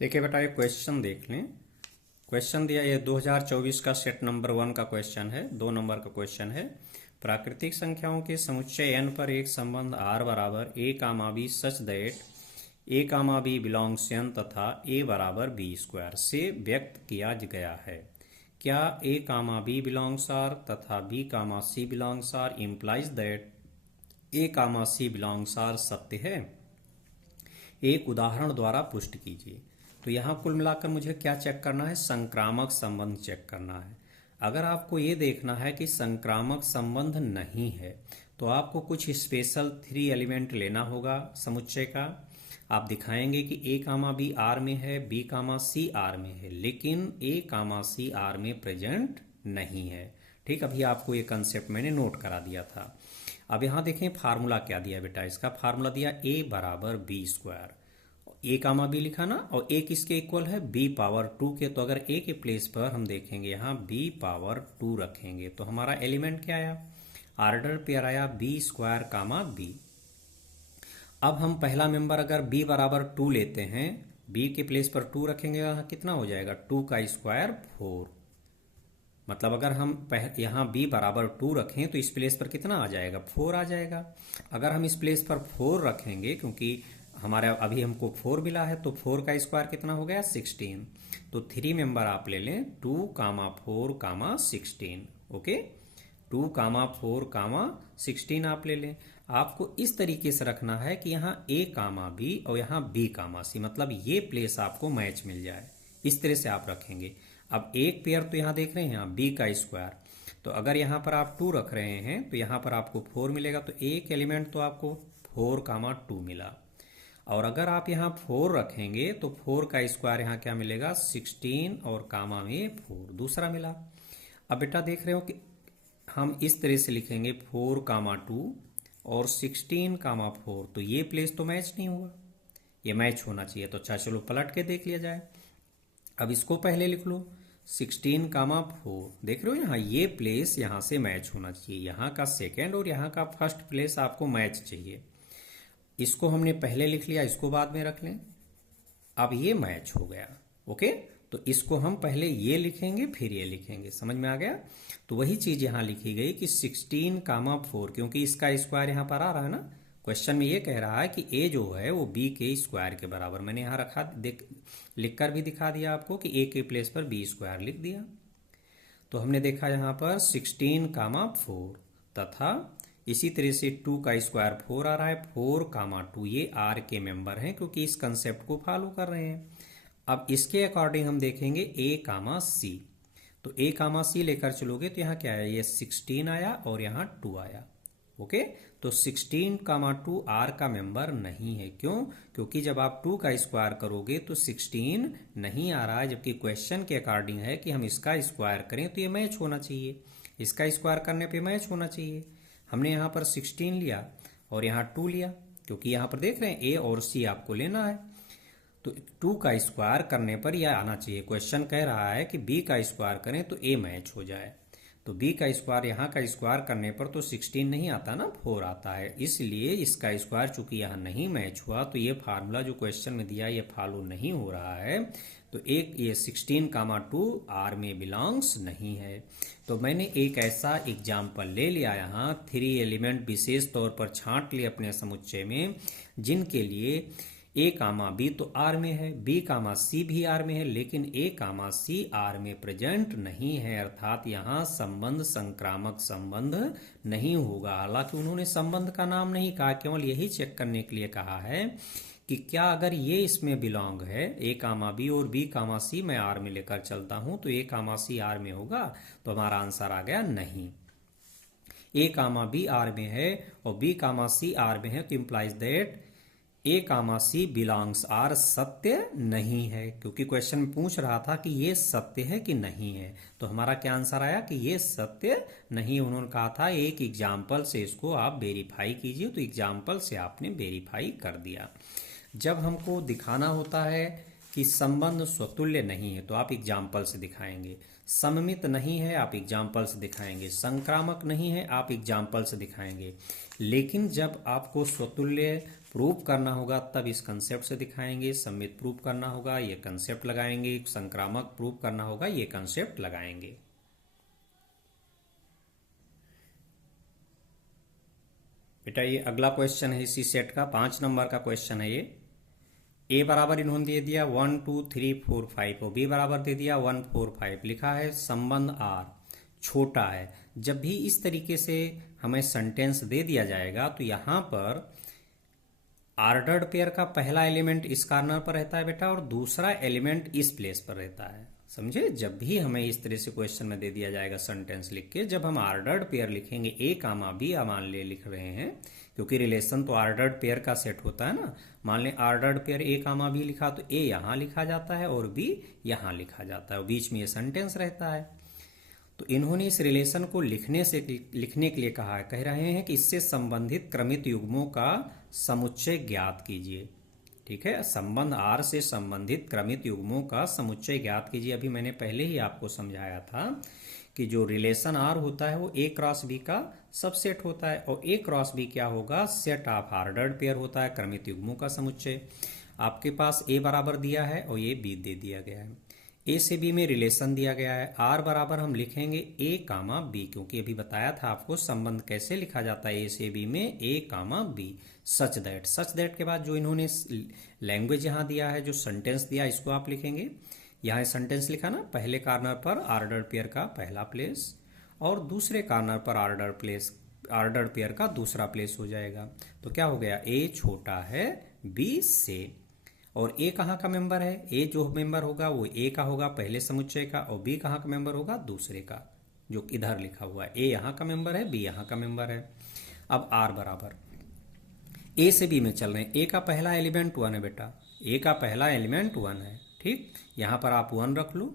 देखिए बेटा, ये क्वेश्चन देख लें। क्वेश्चन दिया, ये 2024 का सेट नंबर 1 का क्वेश्चन है, 2 नंबर का क्वेश्चन है। प्राकृतिक संख्याओं के समुच्चय n पर एक संबंध r बराबर a comma b such that a comma b belongs n तथा a बराबर b स्क्वायर से व्यक्त किया गया है। क्या a comma b belongs r तथा b comma c belongs r implies that a comma c belongs r सत्य है? एक उदाहरण द्वारा पुष्ट कीजिए। तो यहाँ कुल मिलाकर मुझे क्या चेक करना है? संक्रामक संबंध चेक करना है। अगर आपको ये देखना है कि संक्रामक संबंध नहीं है तो आपको कुछ स्पेशल 3 एलिमेंट लेना होगा समुच्चय का। आप दिखाएंगे कि a कामा b आर में है, b कामा c आर में है, लेकिन a कामा c आर में प्रेजेंट नहीं है। ठीक, अभी आपको ये कंसेप्ट मैंने नोट करा दिया था। अब यहाँ देखें फार्मूला क्या दिया बेटा, इसका फार्मूला दिया a बराबर B square. a comma b लिखा ना, और a किसके इक्वल है? b पावर 2 के। तो अगर a के प्लेस पर हम देखेंगे यहाँ b पावर 2 रखेंगे तो हमारा एलिमेंट क्या आया? ऑर्डर पेयर आया b स्क्वायर कामा b। अब हम पहला मेंबर अगर b बराबर 2 लेते हैं, b के प्लेस पर 2 रखेंगे, यहाँ कितना हो जाएगा? 2 का स्क्वायर 4। मतलब अगर हम यहाँ b बराबर 2 रखें तो इस प्लेस पर कितना आ जाएगा? 4 आ जाएगा। अगर हम इस प्लेस पर 4 रखेंगे, क्योंकि हमारा अभी हमको 4 मिला है, तो 4 का स्क्वायर कितना हो गया? 16। तो 3 मेंबर आप ले लें, 2 कामा 4 कामा 16। ओके, 2 कामा 4 कामा 16 आप ले लें। आपको इस तरीके से रखना है कि यहाँ a कामा b और यहाँ b कामा c, मतलब ये प्लेस आपको मैच मिल जाए। इस तरह से आप रखेंगे। अब एक पेयर तो यहाँ देख रहे हैं, यहाँ b का स्क्वायर, तो अगर यहाँ पर आप 2 रख रहे हैं तो यहाँ पर आपको 4 मिलेगा। तो एक एलिमेंट तो आपको 4 कामा 2 मिला। और अगर आप यहाँ 4 रखेंगे तो 4 का स्क्वायर यहाँ क्या मिलेगा? 16 और कामा में 4 दूसरा मिला। अब बेटा देख रहे हो कि हम इस तरह से लिखेंगे 4 कामा 2 और 16 कामा 4, तो ये प्लेस तो मैच नहीं हुआ, ये मैच होना चाहिए। तो अच्छा चलो पलट के देख लिया जाए। अब इसको पहले लिख लो 16 कामा 4, देख रहे हो यहाँ ये प्लेस यहाँ से मैच होना चाहिए, यहाँ का सेकेंड और यहाँ का फर्स्ट प्लेस आपको मैच चाहिए। इसको हमने पहले लिख लिया, इसको बाद में रख लें। अब ये मैच हो गया। ओके, तो इसको हम पहले ये लिखेंगे फिर ये लिखेंगे, समझ में आ गया? तो वही चीज यहाँ लिखी गई कि 16 कामा 4, क्योंकि इसका स्क्वायर यहाँ पर आ रहा है ना। क्वेश्चन में ये कह रहा है कि a जो है वो b के स्क्वायर के बराबर। मैंने यहाँ रखा, लिखकर भी दिखा दिया आपको कि a के प्लेस पर b स्क्वायर लिख दिया। तो हमने देखा यहाँ पर 16 कामा 4 तथा इसी तरह से 2 का स्क्वायर 4 आ रहा है, 4 कामा 2, ये r के मेंबर हैं क्योंकि इस कंसेप्ट को फॉलो कर रहे हैं। अब इसके अकॉर्डिंग हम देखेंगे a कामा c। तो a कामा c लेकर चलोगे तो यहाँ क्या है? ये 16 आया और यहाँ 2 आया। ओके, तो 16 कामा 2 r का मेंबर नहीं है। क्यों? क्योंकि जब आप 2 का स्क्वायर करोगे तो 16 नहीं आ रहा है, जबकि क्वेश्चन के अकॉर्डिंग है कि हम इसका स्क्वायर करें तो ये मैच होना चाहिए, इसका स्क्वायर करने पे मैच होना चाहिए। हमने यहाँ पर 16 लिया और यहाँ 2 लिया, क्योंकि यहाँ पर देख रहे हैं a और c आपको लेना है। तो 2 का स्क्वायर करने पर यह आना चाहिए। क्वेश्चन कह रहा है कि b का स्क्वायर करें तो a मैच हो जाए। तो b का स्क्वायर यहाँ का स्क्वायर करने पर तो 16 नहीं आता ना, 4 आता है, इसलिए इसका स्क्वायर चूंकि यहाँ नहीं मैच हुआ तो ये फार्मूला जो क्वेश्चन में दिया ये फॉलो नहीं हो रहा है। तो एक ये 16 कामा 2 r में बिलोंग्स नहीं है। तो मैंने एक ऐसा एग्जाम्पल ले लिया यहाँ, 3 एलिमेंट विशेष तौर पर छांट लिए अपने समुच्चय में, जिनके लिए a कामा b तो r में है, b कामा c भी r में है, लेकिन a कामा c r में प्रेजेंट नहीं है, अर्थात यहाँ संबंध संक्रामक संबंध नहीं होगा। हालांकि उन्होंने संबंध का नाम नहीं कहा, केवल यही चेक करने के लिए कहा है कि क्या अगर ये इसमें बिलोंग है a कामा b और b कामा c मैं r में लेकर चलता हूं तो a कामा c r में होगा। तो हमारा आंसर आ गया नहीं। a कामा b r में है और b कामा c r में है, तो implies that a comma c belongs r सत्य नहीं है, क्योंकि क्वेश्चन पूछ रहा था कि ये सत्य है कि नहीं है। तो हमारा क्या आंसर आया कि ये सत्य नहीं। उन्होंने कहा था एक एग्जाम्पल से इसको आप वेरीफाई कीजिए, तो एग्जाम्पल से आपने वेरीफाई कर दिया। जब हमको दिखाना होता है कि संबंध स्वतुल्य नहीं है तो आप एग्जाम्पल से दिखाएंगे। सममित नहीं है आप एग्जाम्पल्स दिखाएंगे, संक्रामक नहीं है आप एग्जाम्पल्स दिखाएंगे, लेकिन जब आपको स्वतुल्य प्रूफ करना होगा तब इस कंसेप्ट से दिखाएंगे, सममित प्रूफ करना होगा ये कंसेप्ट लगाएंगे, संक्रामक प्रूफ करना होगा ये कंसेप्ट लगाएंगे। बेटा ये अगला क्वेश्चन है इसी सेट का 5 नंबर का क्वेश्चन है ये। ए बराबर इन्होंने दे दिया 1 2 3 4 5 और बी बराबर दे दिया 1 4 5। लिखा है संबंध आर छोटा है। जब भी इस तरीके से हमें सेंटेंस दे दिया जाएगा तो यहां पर ऑर्डर्ड पेयर का पहला एलिमेंट इस कॉर्नर पर रहता है बेटा और दूसरा एलिमेंट इस प्लेस पर रहता है। समझे? जब भी हमें इस तरह से क्वेश्चन में दे दिया जाएगा सेंटेंस लिख के, जब हम ऑर्डर्ड पेयर लिखेंगे ए कामा बी, मान ले लिख रहे हैं क्योंकि रिलेशन तो ऑर्डर्ड पेयर का सेट होता है ना। मान लें ordered pair A comma B लिखा तो ए यहां लिखा जाता है और बी यहां लिखा जाता है और बीच में ये सेंटेंस रहता है। तो इन्होंने इस रिलेशन को लिखने के लिए कहा है, कह रहे हैं कि इससे संबंधित क्रमित युग्मों का समुच्चय ज्ञात कीजिए। ठीक है, संबंध आर से संबंधित क्रमित युग्मों का समुच्चय ज्ञात कीजिए। अभी मैंने पहले ही आपको समझाया था कि जो रिलेशन आर होता है वो ए क्रॉस बी का सबसेट होता है और ए क्रॉस बी क्या होगा, सेट ऑफ ऑर्डर्ड पेयर होता है, क्रमित युग्मों का समुच्चय। आपके पास ए बराबर दिया है और ये बी दे दिया गया है। ए से बी में रिलेशन दिया गया है। आर बराबर हम लिखेंगे ए कामा बी, क्योंकि अभी बताया था आपको संबंध कैसे लिखा जाता है ए से बी में, ए कामा बी। सच दैट के बाद जो इन्होंने लैंग्वेज यहां दिया है, जो सेंटेंस दिया, इसको आप लिखेंगे। यहां सेंटेंस लिखा ना, पहले कॉर्नर पर ऑर्डर्ड पेयर का पहला प्लेस और दूसरे कॉर्नर पर ऑर्डर्ड पेयर का दूसरा प्लेस हो जाएगा। तो क्या हो गया, ए छोटा है बी से। और ए कहाँ का मेंबर है, ए जो मेंबर होगा वो ए का होगा पहले समुच्चय का और बी कहाँ का मेंबर होगा, दूसरे का, जो इधर लिखा हुआ है। ए यहाँ का मेंबर है, बी यहाँ का मेंबर है। अब आर बराबर ए से बी में चल रहे हैं। ए का पहला एलिमेंट 1 है बेटा, ए का पहला एलिमेंट 1 है। ठीक, यहां पर आप 1 रख लो।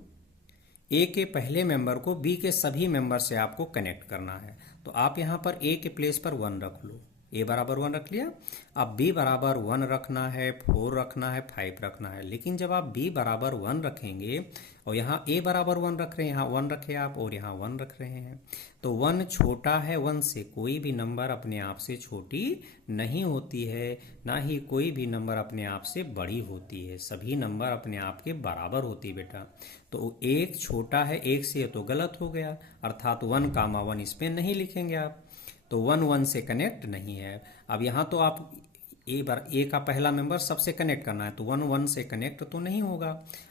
ए के पहले मेंबर को बी के सभी मेंबर से आपको कनेक्ट करना है, तो आप यहां पर ए के प्लेस पर 1 रख लो। ए बराबर 1 रख लिया। अब बी बराबर 1 रखना है, 4 रखना है, 5 रखना है। लेकिन जब आप बी बराबर 1 रखेंगे और यहाँ ए बराबर 1 रख रहे हैं, यहाँ 1 रखे आप और यहाँ 1 रख रहे हैं, तो 1 छोटा है 1 से। कोई भी नंबर अपने आप से छोटी नहीं होती है, ना ही कोई भी नंबर अपने आप से बड़ी होती है। सभी नंबर अपने आप के बराबर होती है बेटा। तो एक छोटा है 1 से, तो गलत हो गया, अर्थात 1 कामा 1 इसमें नहीं लिखेंगे आप, तो 1 1 से कनेक्ट नहीं है। अब यहाँ तो आप ए का पहला मेंबर सबसे कनेक्ट करना है, तो 1 1 से कनेक्ट तो नहीं होगा।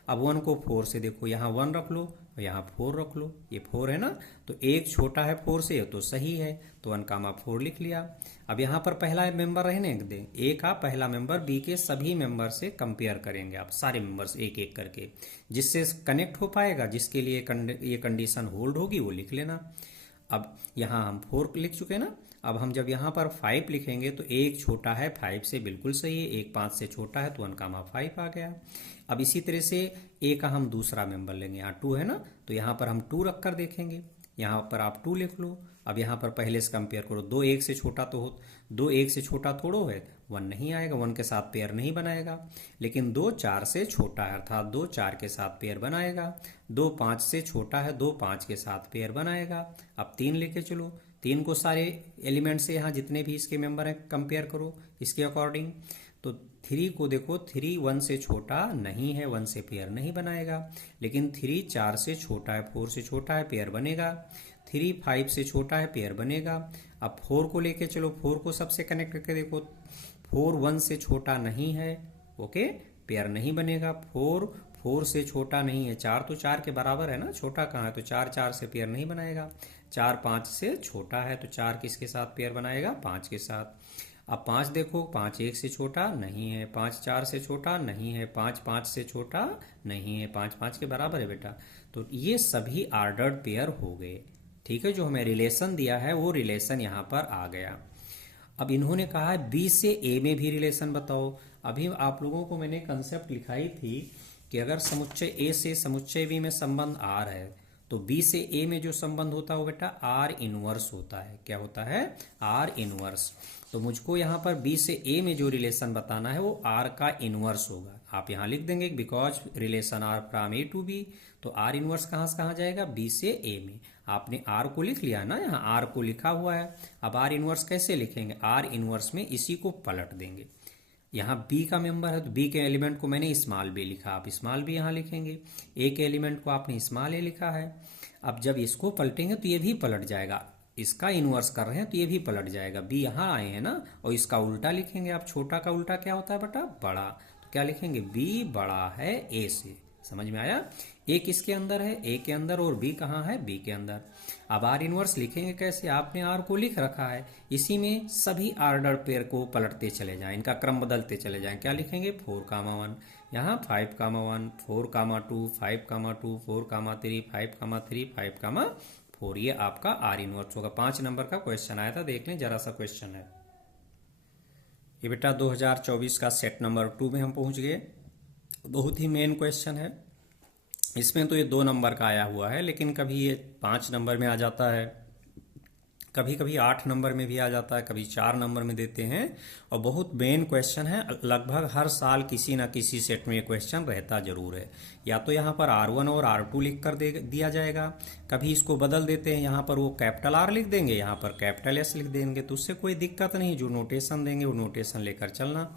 अब 1 को 4 से, देखो यहाँ 1 रख लो और यहाँ 4 रख लो, ये 4 है ना, तो एक छोटा है 4 से, तो सही है, तो 1 कामा 4 लिख लिया। अब यहाँ पर पहला मेंबर रहने दें, ए का पहला मेंबर बी के सभी मेंबर से कंपेयर करेंगे आप, सारे मेंबर्स एक एक करके, जिससे कनेक्ट हो पाएगा, जिसके लिए ये कंडीशन होल्ड होगी वो लिख लेना। अब यहाँ हम 4 लिख चुके हैं ना। अब हम जब यहाँ पर 5 लिखेंगे तो एक छोटा है 5 से, बिल्कुल सही है, एक 5 से छोटा है, तो 1 कामा 5 आ गया। अब इसी तरह से ए का हम दूसरा मेंबर लेंगे, यहाँ 2 है ना, तो यहाँ पर हम 2 रख कर देखेंगे, यहाँ पर आप 2 लिख लो। अब यहाँ पर पहले से कंपेयर करो, 2 1 से छोटा तो हो, 2 1 से छोटा थोड़ो है, 1 नहीं आएगा, 1 के साथ पेयर नहीं बनाएगा। लेकिन 2 4 से छोटा है, अर्थात 2 4 के साथ पेयर बनाएगा। 2 5 से छोटा है, 2 5 के साथ पेयर बनाएगा। अब 3 लेके चलो, 3 को सारे एलिमेंट से यहाँ जितने भी इसके मेंबर हैं कंपेयर करो इसके अकॉर्डिंग। तो 3 को देखो, 3 1 से छोटा नहीं है, 1 से पेयर नहीं बनाएगा। लेकिन 3 4 से छोटा है, 4 से छोटा है, पेयर बनेगा। 3 5 से छोटा है, पेयर बनेगा। अब 4 को लेके चलो, 4 को सबसे कनेक्ट करके देखो, 4 1 से छोटा नहीं है, ओके, पेयर नहीं बनेगा। 4 से छोटा नहीं है, 4 तो 4 के बराबर है ना, छोटा कहाँ है, तो 4 4 से पेयर नहीं बनाएगा। 4 5 से छोटा है, तो 4 किसके साथ पेयर बनाएगा, 5 के साथ। अब 5 देखो, 5 1 से छोटा नहीं है, 5 4 से छोटा नहीं है, 5 5 से छोटा नहीं है, 5 5 के बराबर है बेटा। तो ये सभी ऑर्डर्ड पेयर हो गए। ठीक है, जो हमें रिलेशन दिया है वो रिलेशन यहाँ पर आ गया। अब इन्होंने कहा है बी से ए में भी रिलेशन बताओ। अभी आप लोगों को मैंने कंसेप्ट लिखाई थी कि अगर समुच्चय ए से समुच्चय बी में संबंध आर है तो बी से ए में जो संबंध होता है वो बेटा आर इनवर्स होता है। क्या होता है? Are inverse. तो मुझको यहाँ पर बी से ए में जो रिलेशन बताना है वो आर का इनवर्स होगा। आप यहाँ लिख देंगे because relation R from A to B, तो आर इनवर्स कहाँ से कहाँ जाएगा? बी से ए में। आपने आर को लिख लिया ना, यहाँ आर को लिखा हुआ है। अब आर इनवर्स कैसे लिखेंगे? आर इनवर्स में इसी को पलट देंगे। यहाँ बी का मेंबर है तो बी के एलिमेंट को मैंने स्मॉल बी लिखा, आप स्मॉल बी यहाँ लिखेंगे। ए के एलिमेंट को आपने स्मॉल ए लिखा है। अब जब इसको पलटेंगे तो ये भी पलट जाएगा। इसका इनवर्स कर रहे हैं तो ये भी पलट जाएगा। बी यहाँ आए हैं ना, और इसका उल्टा लिखेंगे आप। छोटा का उल्टा क्या होता है बेटा? बड़ा। तो क्या लिखेंगे? बी बड़ा है ए से। समझ में आया? ए किसके अंदर है? ए के अंदर, और बी कहाँ है? बी के अंदर। अब आर इनवर्स लिखेंगे कैसे? आपने आर को लिख रखा है, इसी में सभी आर्डर पेयर को पलटते चले जाएं, इनका क्रम बदलते चले जाएं। क्या लिखेंगे? 4,1, यहाँ 5,1, 4,2, 5,2, 4,3, 5,3, 5,4। ये आपका आर इनवर्स होगा। 5 नंबर का क्वेश्चन आया था, देख लें जरा सा क्वेश्चन है ये बेटा। 2024 का सेट नंबर 2 में हम पहुंच गए। बहुत ही मेन क्वेश्चन है। इसमें तो ये 2 नंबर का आया हुआ है, लेकिन कभी ये 5 नंबर में आ जाता है, कभी कभी 8 नंबर में भी आ जाता है, कभी 4 नंबर में देते हैं। और बहुत मेन क्वेश्चन है, लगभग हर साल किसी ना किसी सेट में ये क्वेश्चन रहता जरूर है। या तो यहाँ पर R1 और R2 लिख कर दिया जाएगा, कभी इसको बदल देते हैं, यहाँ पर वो कैपिटल R लिख देंगे, यहाँ पर कैपिटल S लिख देंगे, तो उससे कोई दिक्कत नहीं। जो नोटेशन देंगे वो नोटेशन लेकर चलना।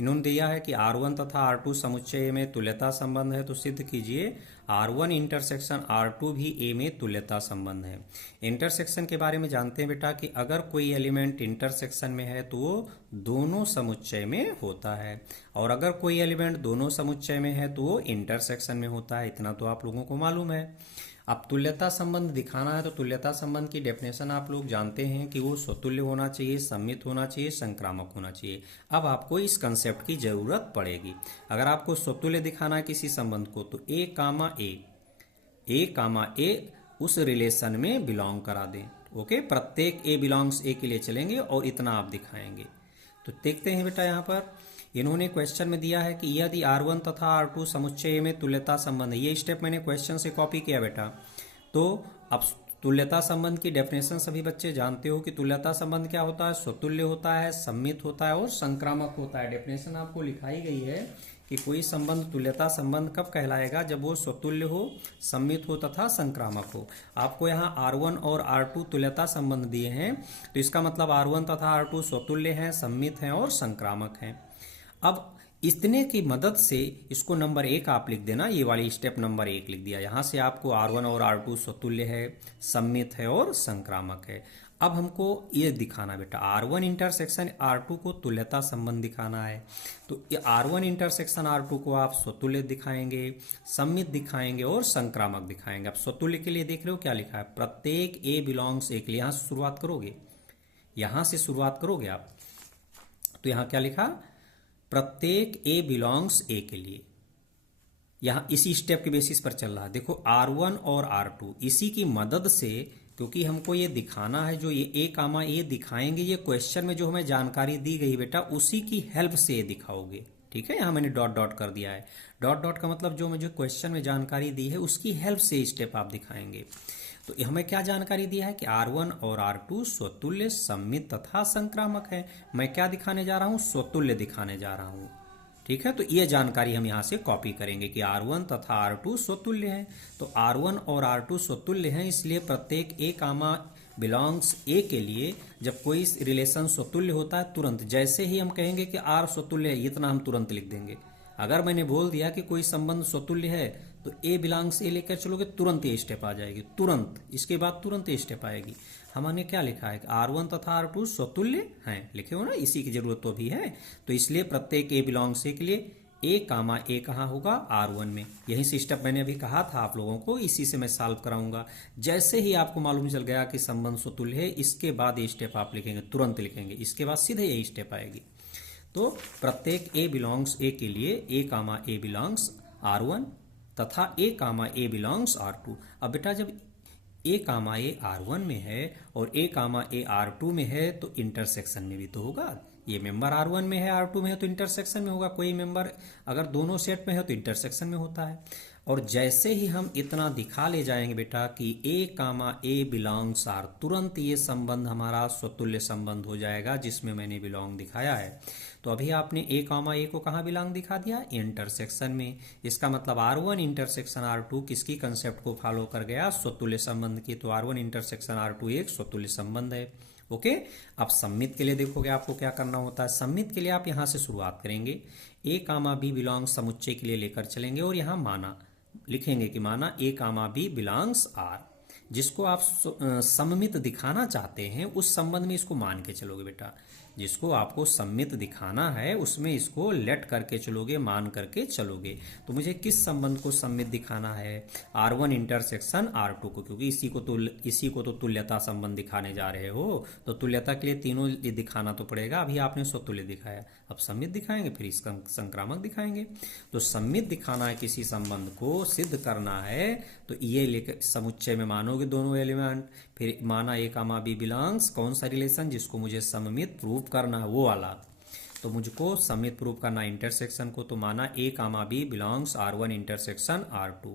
इन्होंने दिया है कि R1 तथा R2 समुच्चय में तुल्यता संबंध है, तो सिद्ध कीजिए R1 इंटरसेक्शन R2 भी A में तुल्यता संबंध है। इंटरसेक्शन के बारे में जानते हैं बेटा कि अगर कोई एलिमेंट इंटरसेक्शन में है तो वो दोनों समुच्चय में होता है, और अगर कोई एलिमेंट दोनों समुच्चय में है तो वो इंटरसेक्शन में होता है। इतना तो आप लोगों को मालूम है। अब तुल्यता संबंध दिखाना है तो तुल्यता संबंध की डेफिनेशन आप लोग जानते हैं कि वो स्वतुल्य होना चाहिए, सममित होना चाहिए, संक्रामक होना चाहिए। अब आपको इस कंसेप्ट की जरूरत पड़ेगी। अगर आपको स्वतुल्य दिखाना है किसी संबंध को तो ए कामा ए उस रिलेशन में बिलोंग करा दें। ओके, प्रत्येक ए बिलोंग्स ए के लिए चलेंगे और इतना आप दिखाएंगे। तो देखते हैं बेटा, यहाँ पर इन्होंने क्वेश्चन में दिया है कि यदि R1 तथा R2 समुच्चय में तुल्यता संबंध है। ये स्टेप मैंने क्वेश्चन से कॉपी किया बेटा। तो अब तुल्यता संबंध की डेफिनेशन सभी बच्चे जानते हो कि तुल्यता संबंध क्या होता है? स्वतुल्य होता है, सम्मित होता है और संक्रामक होता है। डेफिनेशन आपको लिखाई गई है कि कोई संबंध तुल्यता संबंध कब कहलाएगा? जब वो स्वतुल्य हो, सम्मित हो तथा संक्रामक हो। आपको यहाँ R1 और R2 तुल्यता संबंध दिए हैं, तो इसका मतलब R1 तथा R2 स्वतुल्य हैं, सम्मित हैं और संक्रामक हैं। अब इतने की मदद से इसको नंबर 1 आप लिख देना। ये वाली स्टेप नंबर 1 लिख दिया। यहाँ से आपको R1 और R2 स्वतुल्य है, सम्मित है और संक्रामक है। अब हमको ये दिखाना बेटा, R1 इंटरसेक्शन R2 को तुल्यता संबंध दिखाना है। तो ये R1 इंटरसेक्शन R2 को आप स्वतुल्य दिखाएंगे, सम्मित दिखाएंगे और संक्रामक दिखाएंगे। अब स्वतुल्य के लिए देख रहे हो क्या लिखा है? प्रत्येक A बिलोंग्स A के लिए। यहाँ से शुरुआत करोगे, यहाँ से शुरुआत करोगे आप, तो यहाँ क्या लिखा? प्रत्येक A बिलोंग्स A के लिए। यहां इसी स्टेप के बेसिस पर चल रहा है। देखो R1 और R2, इसी की मदद से, क्योंकि हमको ये दिखाना है, जो ये A कामा A दिखाएंगे, ये क्वेश्चन में जो हमें जानकारी दी गई बेटा, उसी की हेल्प से ये दिखाओगे। ठीक है, यहां मैंने डॉट डॉट कर दिया है। डॉट डॉट का मतलब जो मुझे क्वेश्चन में जानकारी दी है उसकी हेल्प से स्टेप आप दिखाएंगे। तो हमें क्या जानकारी दिया है कि R1 और R2 स्वतुल्य, सम्मित तथा संक्रामक है। मैं क्या दिखाने जा रहा हूं? स्वतुल्य दिखाने जा रहा हूं। ठीक है, तो ये जानकारी हम यहां से कॉपी करेंगे कि R1 तथा R2 स्वतुल्य हैं। तो R1 और R2 स्वतुल्य हैं, इसलिए प्रत्येक A कामा बिलोंग्स A के लिए जब कोई रिलेशन स्वतुल्य होता है, तुरंत जैसे ही हम कहेंगे कि R स्वतुल्य है, इतना हम तुरंत लिख देंगे। अगर मैंने बोल दिया कि कोई संबंध स्वतुल्य है तो A बिलोंग्स A लेकर चलोगे, तुरंत ये स्टेप आ जाएगी, तुरंत। इसके बाद तुरंत ये स्टेप आएगी। हमने क्या लिखा है? R1 तथा R2 स्वतुल्य हैं, लिखे हो ना, इसी की जरूरत तो भी है। तो इसलिए प्रत्येक A बिलोंग्स A के लिए A कामा A कहाँ होगा? R1 में। यही से स्टेप मैंने अभी कहा था आप लोगों को, इसी से मैं सॉल्व कराऊंगा। जैसे ही आपको मालूम चल गया कि संबंध स्वतुल्य है, इसके बाद ये स्टेप आप लिखेंगे, तुरंत लिखेंगे। इसके बाद सीधे यही स्टेप आएगी। तो प्रत्येक A बिलोंग्स A के लिए A comma A belongs R1 तथा A comma A belongs R2। अब बेटा जब A कामा A R1 में है और A कामा A R2 में है, तो इंटरसेक्शन में भी तो होगा। ये मेंबर R1 में है, R2 में है, तो इंटरसेक्शन में होगा। कोई मेंबर अगर दोनों सेट में है तो इंटरसेक्शन में होता है। और जैसे ही हम इतना दिखा ले जाएंगे बेटा कि ए कामा ए बिलोंग्स आर, तुरंत ये संबंध हमारा स्वतुल्य संबंध हो जाएगा जिसमें मैंने बिलोंग दिखाया है। तो अभी आपने ए कामा ए को कहाँ बिलोंग दिखा दिया? इंटरसेक्शन में। इसका मतलब R1 इंटरसेक्शन R2 किसकी कंसेप्ट को फॉलो कर गया? स्वतुल्य संबंध की। तो R1 इंटरसेक्शन R2 एक स्वतुल्य संबंध है। ओके, अब सममित के लिए देखोगे आपको क्या करना होता है। सममित के लिए आप यहां से शुरुआत करेंगे, ए कामा बी बिलोंग्स समुच्चय के लिए लेकर चलेंगे और यहां माना लिखेंगे कि माना A comma B belongs are. जिसको आप सममित दिखाना चाहते हैं उस संबंध में इसको मान के चलोगे बेटा। जिसको आपको सममित दिखाना है उसमें इसको लेट करके चलोगे, मान करके चलोगे। तो मुझे किस संबंध को सममित दिखाना है? R1 इंटरसेक्शन R2 को, क्योंकि इसी को तो तुल्यता संबंध दिखाने जा रहे हो। तो तुल्यता के लिए तीनों दिखाना तो पड़ेगा। अभी आपने स्वतुल्य दिखाया, अब सममित दिखाएंगे, फिर इसका संक्रामक दिखाएंगे। तो सममित दिखाना है किसी संबंध को, सिद्ध करना है, तो ये लेकर समुच्चय में मानोगे दोनों एलिमेंट। फिर माना ए कामा बी बिलोंग्स, कौन सा रिलेशन जिसको मुझे सममित प्रूव करना है वो वाला। तो मुझको सममित प्रूव करना इंटरसेक्शन को, तो माना A comma B belongs R1 intersection R2।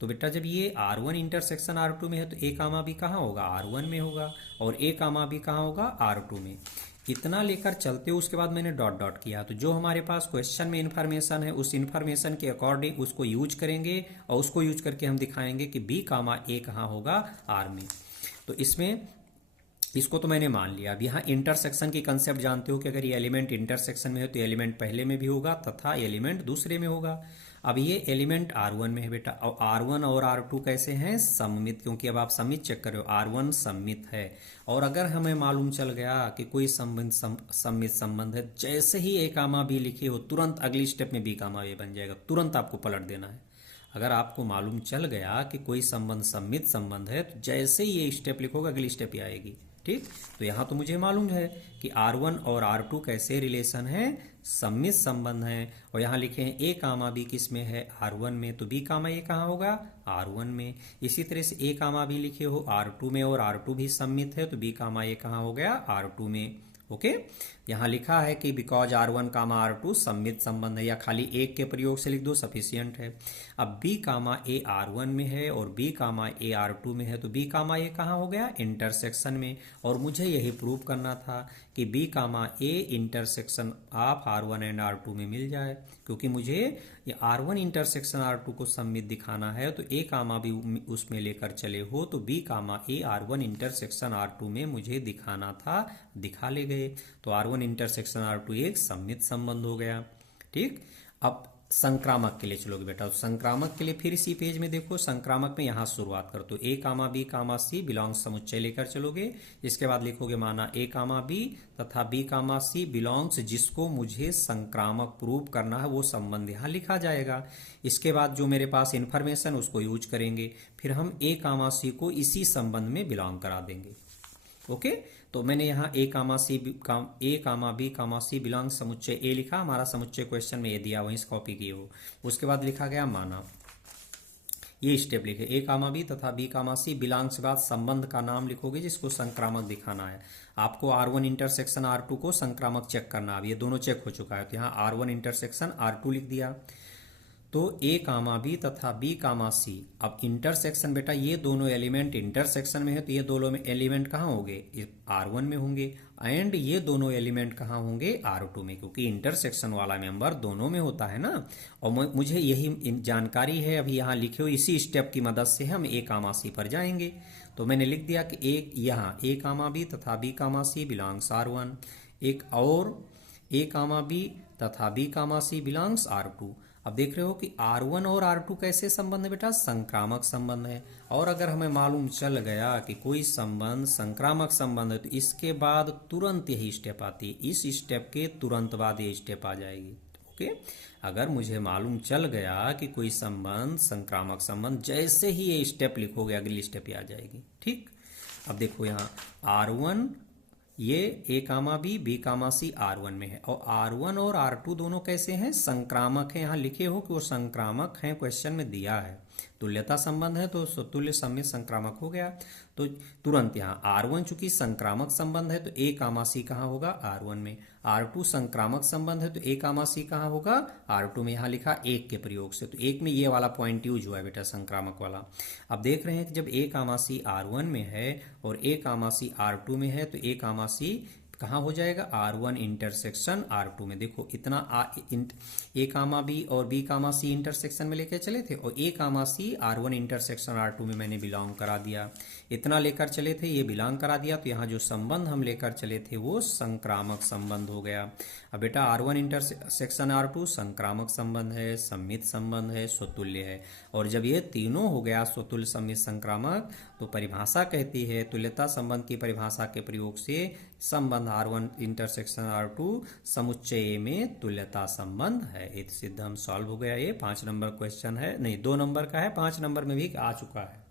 तो बेटा जब ये R1 इंटरसेक्शन R2 में है तो ए कामा बी कहाँ होगा? R1 में होगा। और ए कामा बी कहाँ होगा? R2 में। इतना लेकर चलते हो, उसके बाद मैंने डॉट डॉट किया। तो जो हमारे पास क्वेश्चन में इन्फॉर्मेशन है उस इन्फॉर्मेशन के अकॉर्डिंग उसको यूज करेंगे और उसको यूज करके हम दिखाएंगे कि बी कामा ए कहाँ होगा? R में। तो इसमें इसको तो मैंने मान लिया। अब यहाँ इंटरसेक्शन की कंसेप्ट जानते हो कि अगर ये एलिमेंट इंटरसेक्शन में है तो एलिमेंट पहले में भी होगा तथा एलिमेंट दूसरे में होगा। अब ये एलिमेंट R1 में है बेटा, और R1 और R2 कैसे हैं? सममित, क्योंकि अब आप सममित चेक कर रहे हो, R1 सममित है। और अगर हमें मालूम चल गया कि कोई संबंध सममित संबंध है, जैसे ही ए कामा बी लिखे हो तुरंत अगली स्टेप में बी कामा ए बन जाएगा, तुरंत आपको पलट देना है। अगर आपको मालूम चल गया कि कोई संबंध सममित संबंध है तो जैसे ही ये स्टेप लिखोगे अगली स्टेप ही आएगी। ठीक, तो यहाँ तो मुझे मालूम है कि R1 और R2 कैसे रिलेशन है? सममित संबंध है। और यहाँ लिखे हैं ए कामा बी किस में है? R1 में। तो बी कामा ए कहाँ होगा? R1 में। इसी तरह से ए कामा बी लिखे हो R2 में और R2 भी सममित है, तो बी कामा ए कहाँ हो गया? R2 में। ओके, यहाँ लिखा है कि बिकॉज R1 कामा R2 सममित संबंध है, या खाली एक के प्रयोग से लिख दो, सफिशियंट है। अब बी कामा ए R1 में है और बी कामा ए R2 में है, तो बी कामा ए कहाँ हो गया? इंटरसेक्शन में। और मुझे यही प्रूव करना था कि B comma A intersection of R1 and R2 में मिल जाए, क्योंकि मुझे ये R1 इंटरसेक्शन R2 को सममित दिखाना है। तो ए कामा बी उसमें लेकर चले हो, तो बी कामा ए R1 इंटरसेक्शन R2 में मुझे दिखाना था, दिखा ले गए। तो R1 इंटरसेक्शन R2 एक सममित संबंध हो गया। ठीक, अब संक्रामक के लिए चलोगे बेटा। तो संक्रामक के लिए फिर इसी पेज में देखो, संक्रामक में यहाँ शुरुआत कर, तो ए कामा बी कामा सी बिलोंग्स समुच्चय लेकर चलोगे। इसके बाद लिखोगे माना ए कामा बी तथा बी कामा सी बिलोंग्स, जिसको मुझे संक्रामक प्रूव करना है वो संबंध यहाँ लिखा जाएगा। इसके बाद जो मेरे पास इन्फॉर्मेशन उसको यूज करेंगे, फिर हम ए कामा सी को इसी संबंध में बिलोंग करा देंगे। ओके, तो मैंने यहाँ ए कामा बी कामा सी बिलोंग समुच्चय ए लिखा। हमारा समुच्चय क्वेश्चन में ये दिया, वहीं से कॉपी किए हो। उसके बाद लिखा गया माना, ये स्टेप लिखे ए कामा बी तथा बी कामा सी बिलोंग के बाद संबंध का नाम लिखोगे जिसको संक्रामक दिखाना है। आपको R1 इंटरसेक्शन R2 को संक्रामक चेक करना। अब ये दोनों चेक हो चुका है, तो यहाँ R1 इंटरसेक्शन R2 लिख दिया। तो ए कामा बी तथा बी कामा सी, अब इंटरसेक्शन बेटा ये दोनों एलिमेंट इंटरसेक्शन में है, तो ये दोनों में एलिमेंट कहाँ होंगे? R1 में होंगे। एंड ये दोनों एलिमेंट कहाँ होंगे? R2 में, क्योंकि इंटरसेक्शन वाला मेंबर दोनों में होता है ना। और मुझे यही जानकारी है, अभी यहाँ लिखे हो, इसी स्टेप की मदद से हम ए कामा सी पर जाएंगे। तो मैंने लिख दिया कि यहाँ ए कामा बी तथा बी कामा सी बिलोंग्स R1। एक और ए कामा बी तथा बी कामा सी बिलोंग्स R2। अब देख रहे हो कि R1 और R2 कैसे संबंध है बेटा? संक्रामक संबंध है। और अगर हमें मालूम चल गया कि कोई संबंध संक्रामक संबंध है, तो इसके बाद तुरंत यही स्टेप आती है, इस स्टेप के तुरंत बाद ये स्टेप आ जाएगी। ओके, अगर मुझे मालूम चल गया कि कोई संबंध संक्रामक संबंध, जैसे ही ये स्टेप लिखोगे अगली स्टेप ही आ जाएगी। ठीक, अब देखो यहाँ R1 ये ए कामा बी कामा सी R1 में है, और R1 और R2 दोनों कैसे हैं? संक्रामक है। यहाँ लिखे हो कि वो संक्रामक हैं, क्वेश्चन में दिया है। तुल्यता संबंध है तो स्वतुल्य सममित संक्रामक हो गया। तो तुरंत यहाँ R1 चूंकि संक्रामक संबंध है तो A कामा C कहाँ होगा, R1 में। R2 संक्रामक संबंध है तो A कामा C कहाँ होगा, R2 में। यहाँ लिखा एक के प्रयोग से, तो एक में ये वाला पॉइंट यूज हुआ है बेटा, संक्रामक वाला। अब देख रहे हैं कि जब A कामा C R1 में है और A कामा C R2 में है तो A कामा C कहाँ हो जाएगा, R1 इंटरसेक्शन R2 में। देखो इतना A कामा B और B कामा C इंटरसेक्शन में लेकर चले थे और A comma C R1 intersection R2 में मैंने बिलोंग करा दिया। इतना लेकर चले थे, ये बिलोंग करा दिया, तो यहाँ जो संबंध हम लेकर चले थे वो संक्रामक संबंध हो गया। अब बेटा R1 इंटरसेक्शन R2 संक्रामक संबंध है, सम्मित संबंध है, स्वतुल्य है। और जब ये तीनों हो गया स्वतुल्य, सम्मित, संक्रामक, तो परिभाषा कहती है, तुल्यता संबंध की परिभाषा के प्रयोग से संबंध R1 इंटरसेक्शन R2 समुच्चय में तुल्यता संबंध है। ये सिद्ध हम सॉल्व हो गया। ये 5 नंबर क्वेश्चन है, नहीं 2 नंबर का है, 5 नंबर में भी आ चुका है।